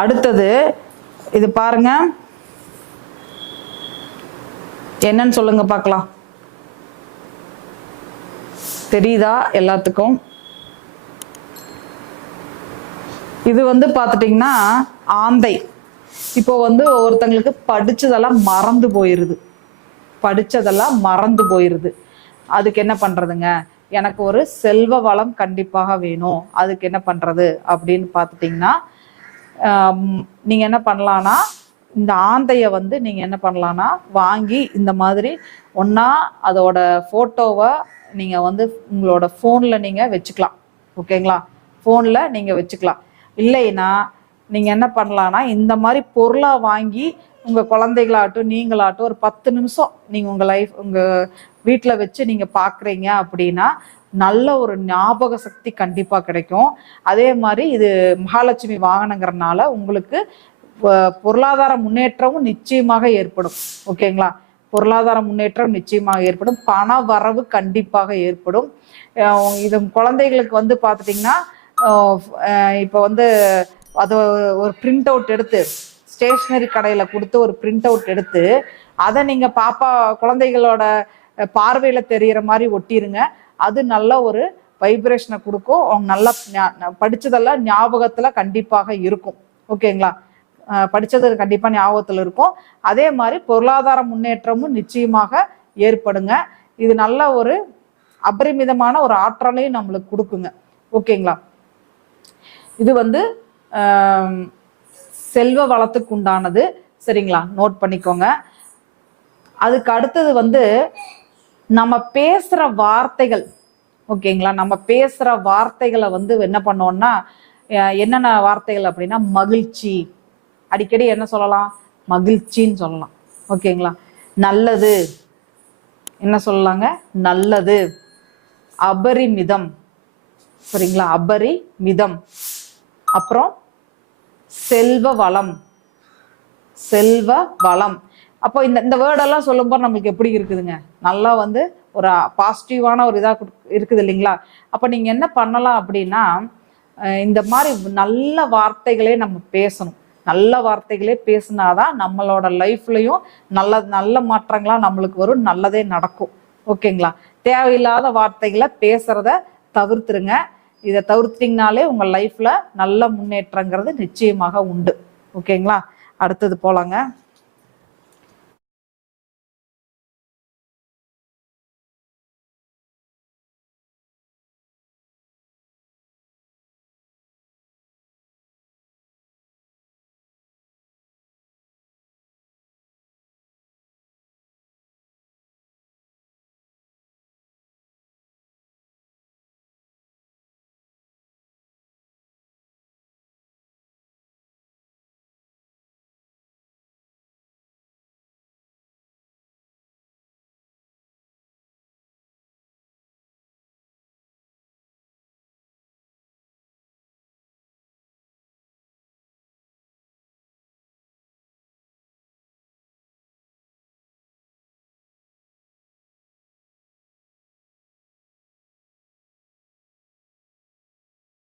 அடுத்தது இது பாருங்க. என்னன்னு சொல்லுங்க பார்க்கலாம். தெரியுதா எல்லாத்துக்கும்? இது வந்து பார்த்துட்டிங்கன்னா ஆந்தை. இப்போ வந்து ஒருத்தங்களுக்கு படித்ததெல்லாம் மறந்து போயிருது. படித்ததெல்லாம் மறந்து போயிருது. அதுக்கு என்ன பண்ணுறதுங்க எனக்கு ஒரு செல்வ வளம் கண்டிப்பாக வேணும். அதுக்கு என்ன பண்ணுறது அப்படின்னு பார்த்துட்டிங்கன்னா நீங்கள் என்ன பண்ணலான்னா இந்த ஆந்தையை வந்து நீங்கள் என்ன பண்ணலான்னா வாங்கி இந்த மாதிரி ஒன்றா அதோட ஃபோட்டோவை நீங்கள் வந்து உங்களோட ஃபோனில் நீங்கள் வச்சுக்கலாம். ஓகேங்களா? ஃபோனில் நீங்கள் வச்சுக்கலாம். இல்லைன்னா நீங்கள் என்ன பண்ணலான்னா இந்த மாதிரி பொருளாக வாங்கி உங்கள் குழந்தைகளாகட்டும் நீங்களாகட்டும் ஒரு பத்து நிமிஷம் நீங்கள் உங்கள் லைஃப் உங்கள் வீட்டில் வச்சு நீங்கள் பார்க்குறீங்க அப்படின்னா நல்ல ஒரு ஞாபக சக்தி கண்டிப்பாக கிடைக்கும். அதே மாதிரி இது மகாலட்சுமி வாகனங்கிறனால உங்களுக்கு பொருளாதார முன்னேற்றமும் நிச்சயமாக ஏற்படும். ஓகேங்களா? பொருளாதார முன்னேற்றம் நிச்சயமாக ஏற்படும். பண வரவு கண்டிப்பாக ஏற்படும். இது குழந்தைகளுக்கு வந்து பார்த்துட்டிங்கன்னா இப்போ வந்து அது ஒரு பிரிண்ட் அவுட் எடுத்து ஸ்டேஷ்னரி கடையில் கொடுத்து ஒரு பிரிண்ட் அவுட் எடுத்து அதை நீங்கள் பாப்பா குழந்தைகளோட பார்வையில் தெரிகிற மாதிரி ஒட்டிடுங்க அது நல்ல ஒரு வைப்ரேஷனை கொடுக்கும். அவங்க நல்லா ஞா- ஞாபகத்தில் கண்டிப்பாக இருக்கும். ஓகேங்களா? படித்தது கண்டிப்பாக ஞாபகத்தில் இருக்கும். அதே மாதிரி பொருளாதார முன்னேற்றமும் நிச்சயமாக ஏற்படுங்க. இது நல்ல ஒரு அபரிமிதமான ஒரு ஆற்றலையும் நம்மளுக்கு கொடுக்குங்க. ஓகேங்களா? இது வந்து செல்வ வளத்துக்கு உண்டானது சரிங்களா? நோட் பண்ணிக்கோங்க. அதுக்கு அடுத்தது வந்து நம்ம பேசுற வார்த்தைகள் ஓகேங்களா? நம்ம பேசுற வார்த்தைகளை வந்து என்ன பண்ணோம்னா என்னென்ன வார்த்தைகள் அப்படின்னா மகிழ்ச்சி. அடிக்கடி என்ன சொல்லலாம்? மகிழ்ச்சின்னு சொல்லலாம். ஓகேங்களா? நல்லது. என்ன சொல்லலாங்க? நல்லது. அபரிமிதம். சரிங்களா? அபரிமிதம். அப்புறம் செல்வ வளம். செல்வ வளம். அப்போ இந்த இந்த வேர்டெல்லாம் சொல்லும்போது நம்மளுக்கு எப்படி இருக்குதுங்க? நல்லா வந்து ஒரு பாசிட்டிவான ஒரு இதாக இருக்குது இல்லைங்களா? அப்போ நீங்கள் என்ன பண்ணலாம் அப்படின்னா இந்த மாதிரி நல்ல வார்த்தைகளே நம்ம பேசணும். நல்ல வார்த்தைகளே பேசினாதான் நம்மளோட லைஃப்லையும் நல்ல நல்ல மாற்றங்களாக நம்மளுக்கு வரும் நல்லதே நடக்கும். ஓகேங்களா? தேவையில்லாத வார்த்தைகளை பேசுறத தவிர்த்துருங்க. இதை தவிர்த்திங்கனாலே உங்கள் லைஃப்பில் நல்ல முன்னேற்றங்கிறது நிச்சயமாக உண்டு. ஓகேங்களா? அடுத்தது போலாங்க.